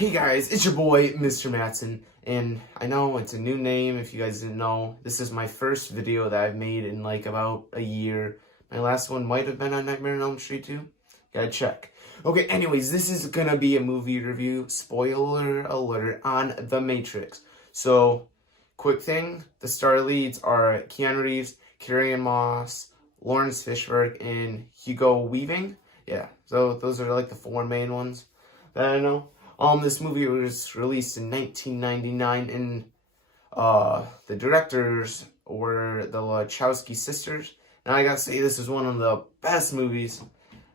Hey guys, it's your boy, Mr. Matson, and I know it's a new name if you guys didn't know. This is my first video that I've made in like about a year. My last one might have been on Nightmare on Elm Street 2. Gotta check. Okay, anyways, this is gonna be a movie review, spoiler alert, on The Matrix. So, quick thing, the star leads are Keanu Reeves, Carrie-Anne Moss, Lawrence Fishburne, and Hugo Weaving. Yeah, so those are like the four main ones that I know. This movie was released in 1999, and the directors were the Wachowski sisters. And I gotta say, this is one of the best movies,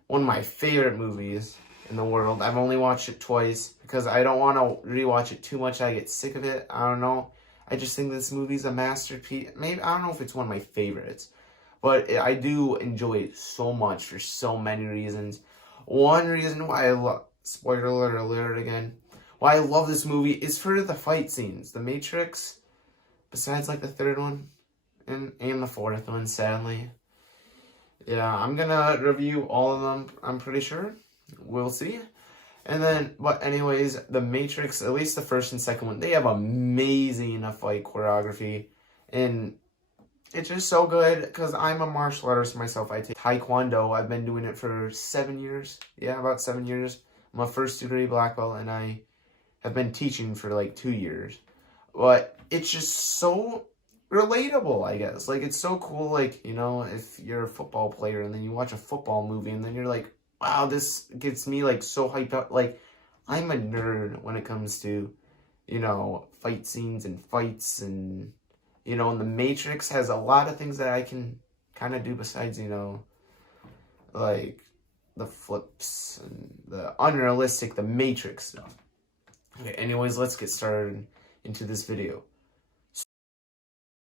one of my favorite movies in the world. I've only watched it twice because I don't want to rewatch it too much. I get sick of it. I don't know. I just think this movie's a masterpiece. Maybe I don't know if it's one of my favorites, but I do enjoy it so much for so many reasons. One reason why I love. Spoiler alert again. Why I love this movie is for the fight scenes. The Matrix, besides like the third one and the fourth one, sadly. Yeah, I'm gonna review all of them, I'm pretty sure. We'll see. And then, but anyways, The Matrix, at least the first and second one, they have amazing fight choreography. And it's just so good because I'm a martial artist myself. I take Taekwondo. I've been doing it for 7 years. Yeah, about 7 years. I'm a first degree black belt, and I have been teaching for like 2 years. But it's just so relatable, I guess. Like, it's so cool, like, you know, if you're a football player and then you watch a football movie and then you're like, wow, this gets me like so hyped up. Like, I'm a nerd when it comes to, you know, fight scenes and fights, and, you know, and The Matrix has a lot of things that I can kind of do besides, you know, like the flips and the unrealistic, the Matrix stuff. Okay, anyways, let's get started into this video.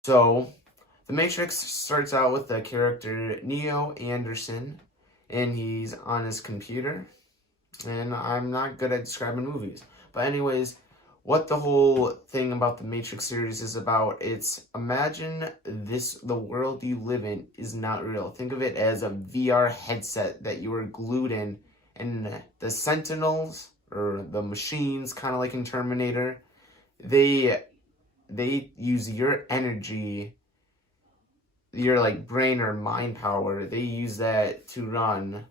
So, The Matrix starts out with the character Neo Anderson, and he's on his computer. And I'm not good at describing movies. But anyways, what the whole thing about the Matrix series is about, it's imagine the world you live in is not real. Think of it as a VR headset that you are glued in, and the Sentinels, or the machines, kind of like in Terminator, they use your energy, your like brain or mind power, they use that to run.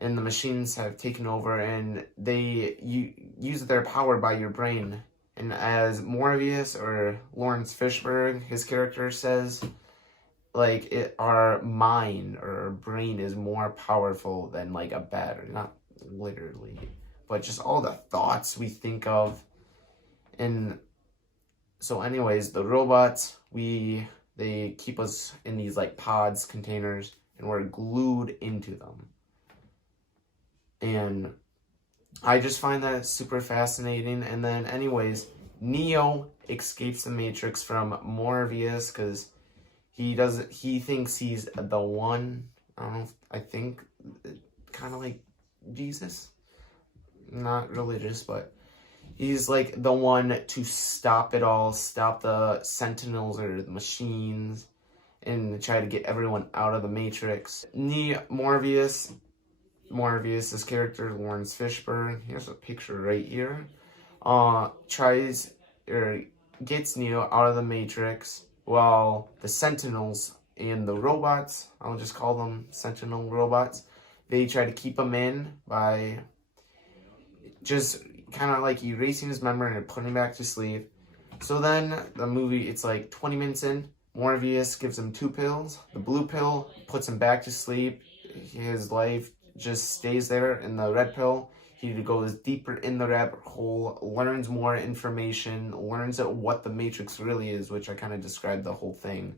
And the machines have taken over, and you use their power by your brain. And as Morbius, or Lawrence Fishburne, his character says, like, our mind or our brain is more powerful than like a battery. Not literally, but just all the thoughts we think of. And so anyways, the robots, they keep us in these like pods, containers, and we're glued into them. And I just find that super fascinating. And then anyways, Neo escapes the Matrix from Morbius because he thinks he's the one. I don't know, I think kind of like Jesus. Not religious, but he's like the one to stop it all, stop the Sentinels or the machines, and try to get everyone out of the Matrix. Morbius's character, Lawrence Fishburne, here's a picture right here, gets Neo out of the Matrix, while the Sentinels and the robots, I'll just call them Sentinel robots, they try to keep him in by just kind of like erasing his memory and putting him back to sleep. So then the movie, it's like 20 minutes in, Morbius gives him 2 pills. The blue pill puts him back to sleep. His life just stays there. In the red pill, he goes deeper in the rabbit hole, learns more information, learns what the Matrix really is, which I kind of described the whole thing.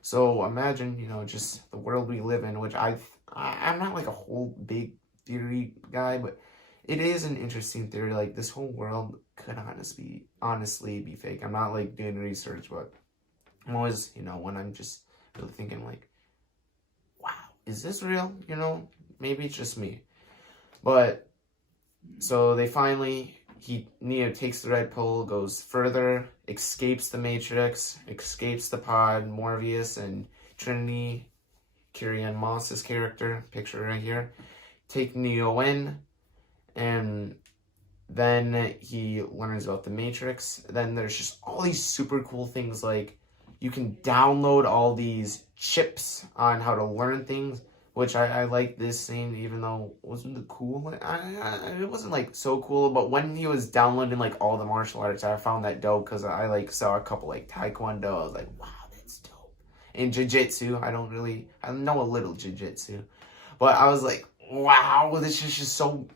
So imagine, you know, just the world we live in, which I'm not like a whole big theory guy, but it is an interesting theory. Like, this whole world could honestly be fake. I'm not like doing research, but I'm always, you know, when I'm just really thinking like, wow, is this real? You know, maybe it's just me. But so they finally, Neo takes the red pill, goes further, escapes the Matrix, escapes the pod. Morbius and Trinity, Carrie-Anne Moss's character, picture right here, take Neo in, and Then he learns about the Matrix. Then there's just all these super cool things, like you can download all these chips on how to learn things, which I like this scene, even though it wasn't cool. It wasn't like so cool, but when he was downloading like all the martial arts, I found that dope because I like saw a couple like Taekwondo. I was like, wow, that's dope. And Jiu-Jitsu, I know a little Jiu-Jitsu, but I was like, wow, this is just so.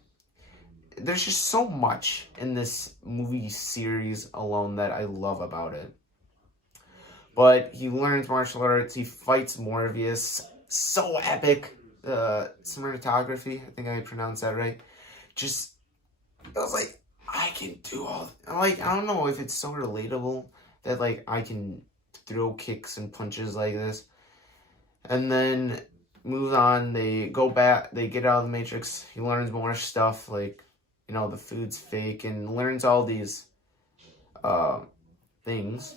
There's just so much in this movie series alone that I love about it. But he learns martial arts, he fights Morpheus, so epic. Cinematography, I think I pronounced that right. Just, I was like, I can do all, like, I don't know if it's so relatable that, like, I can throw kicks and punches like this. And then moves on, they go back, they get out of the Matrix, he learns more stuff, like, you know, the food's fake, and learns all these things.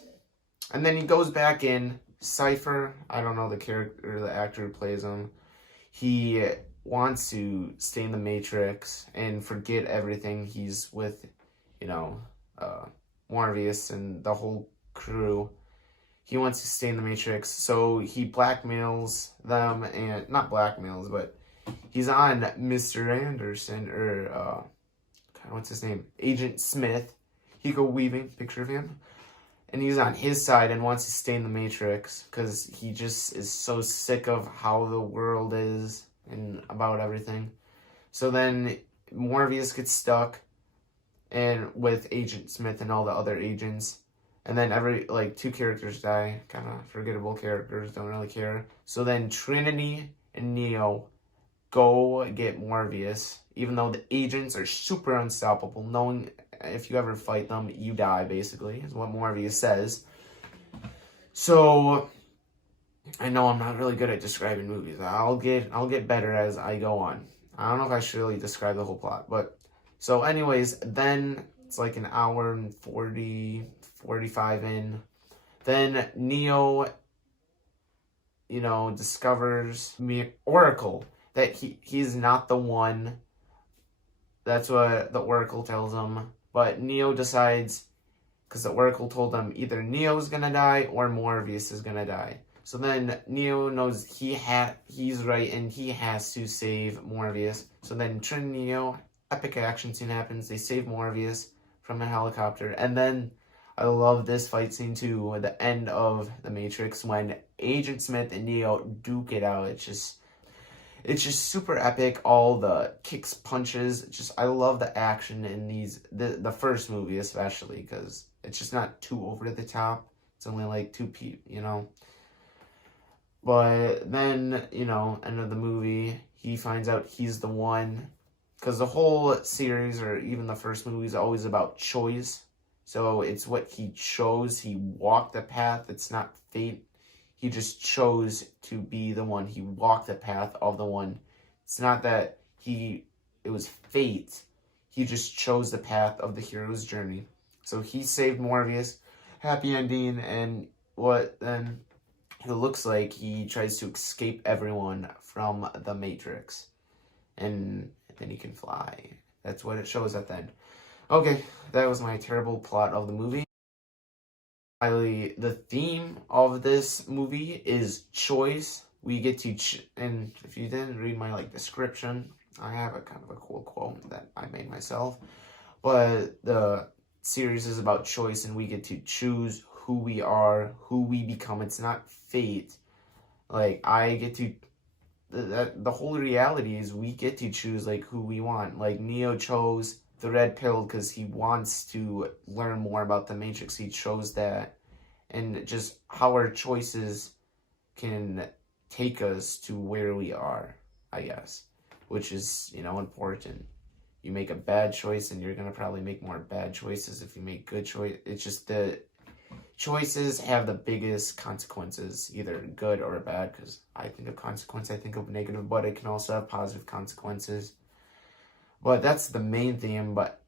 And then he goes back in. Cypher, I don't know the character, the actor who plays him. He wants to stay in the Matrix and forget everything. He's with, you know, Morpheus and the whole crew. He wants to stay in the Matrix, so he blackmails them, and not blackmails, but he's on Mr. Anderson, or what's his name? Agent Smith. Hugo Weaving, picture of him. And he's on his side and wants to stay in the Matrix because he just is so sick of how the world is and about everything. So then Morpheus gets stuck and with Agent Smith and all the other agents. And then two characters die. Kind of forgettable characters, don't really care. So then Trinity and Neo go get Morpheus, even though the agents are super unstoppable, knowing if you ever fight them, you die, basically, is what Morpheus says. So, I know I'm not really good at describing movies. I'll get better as I go on. I don't know if I should really describe the whole plot, but, so anyways, then, it's like an hour and 45 in. Then Neo, you know, discovers Oracle, that he's not the one. That's what the Oracle tells him. But Neo decides, because the Oracle told him either Neo's gonna die or Morpheus is gonna die. So then Neo knows he's right and he has to save Morpheus. So then Trin and Neo, epic action scene happens. They save Morpheus from a helicopter. And then I love this fight scene too, at the end of The Matrix, when Agent Smith and Neo duke it out. It's just super epic. All the kicks, punches. I love the action in the first movie especially, because it's just not too over the top. It's only like two people, you know. But then, you know, end of the movie, he finds out he's the one. Because the whole series, or even the first movie, is always about choice. So it's what he chose. He walked the path. It's not fate. He just chose to be the one. He walked the path of the one. It's not that it was fate. He just chose the path of the hero's journey. So he saved Morpheus. Happy ending. And what then it looks like he tries to escape everyone from the Matrix. And then he can fly. That's what it shows at the end. Okay, that was my terrible plot of the movie. The theme of this movie is choice. We get to, and if you didn't read my description, I have a kind of a cool quote that I made myself. But the series is about choice, and we get to choose who we are, who we become. It's not fate. I get to. The whole reality is we get to choose who we want. Neo chose the red pill because he wants to learn more about the Matrix. He chose that, and just how our choices can take us to where we are, I guess, which is, important. You make a bad choice and you're going to probably make more bad choices if you make good choice. It's just the choices have the biggest consequences, either good or bad, because I think of consequence, I think of negative, but it can also have positive consequences. But that's the main theme. But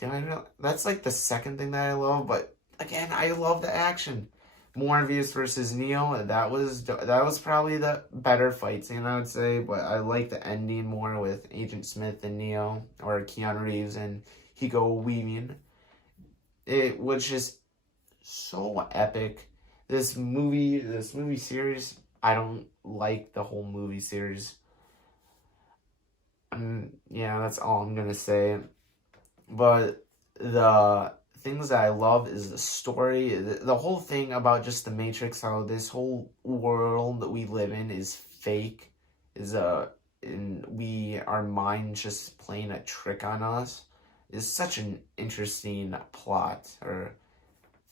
that's the second thing that I love. But again, I love the action. Morpheus versus Neo, that was probably the better fight scene, I would say. But I like the ending more with Agent Smith and Neo, or Keanu Reeves and weaving. It was just so epic. This movie series, I don't like the whole movie series. Yeah, that's all I'm gonna say. But the things that I love is the story, the whole thing about just the Matrix, how this whole world that we live in is fake, and our mind just playing a trick on us, is such an interesting plot or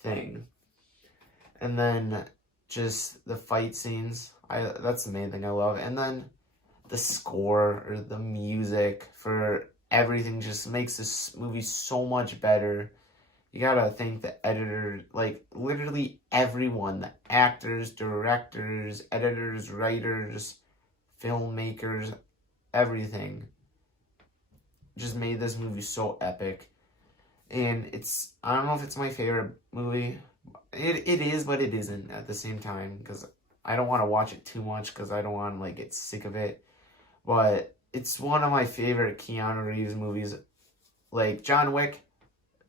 thing. And then just the fight scenes, that's the main thing I love. And then the score or the music for everything just makes this movie so much better. You gotta thank the editor, like literally everyone, the actors, directors, editors, writers, filmmakers, everything just made this movie so epic. And I don't know if it's my favorite movie. It is, but it isn't at the same time, because I don't want to watch it too much because I don't want to like get sick of it. But it's one of my favorite Keanu Reeves movies. Like John Wick,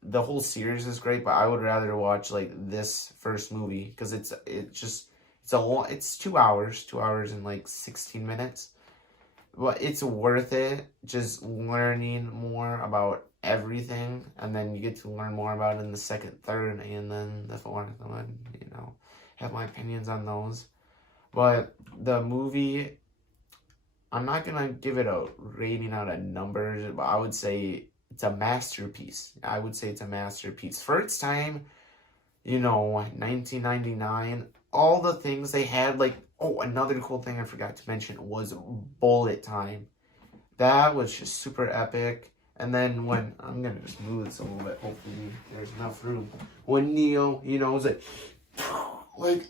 the whole series is great, but I would rather watch like this first movie because it's 2 hours, 2 hours and like 16 minutes. But it's worth it, just learning more about everything, and then you get to learn more about it in the second, third, and then the fourth one, have my opinions on those. But the movie, I'm not gonna give it a rating out of numbers, but I would say it's a masterpiece. I would say it's a masterpiece. For its time, 1999, all the things they had, like, oh, another cool thing I forgot to mention was bullet time. That was just super epic. And then when, I'm gonna just move this a little bit, hopefully there's enough room. When Neo, was like,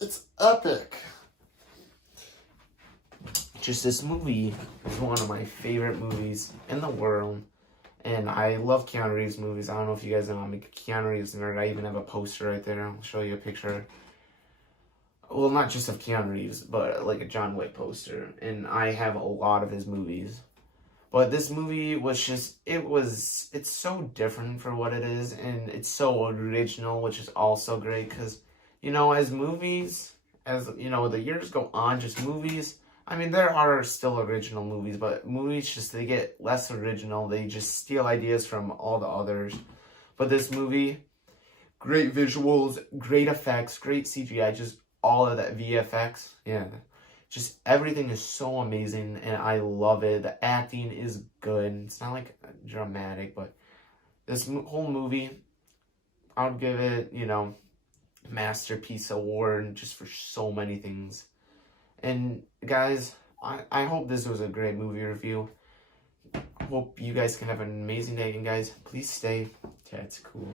it's epic. Just this movie is one of my favorite movies in the world. And I love Keanu Reeves movies. I don't know if you guys know, I'm a Keanu Reeves nerd. I even have a poster right there. I'll show you a picture. Well, not just of Keanu Reeves, but like a John Wick poster. And I have a lot of his movies. But this movie was just, it's so different for what it is. And it's so original, which is also great. Because, as movies, the years go on, just movies, I mean, there are still original movies, but movies they get less original. They just steal ideas from all the others. But this movie, great visuals, great effects, great CGI, just all of that VFX. Yeah, just everything is so amazing, and I love it. The acting is good. It's not like dramatic, but this whole movie, I would give it, Masterpiece Award just for so many things. And guys, I hope this was a great movie review. Hope you guys can have an amazing day. And guys, please stay. That's cool.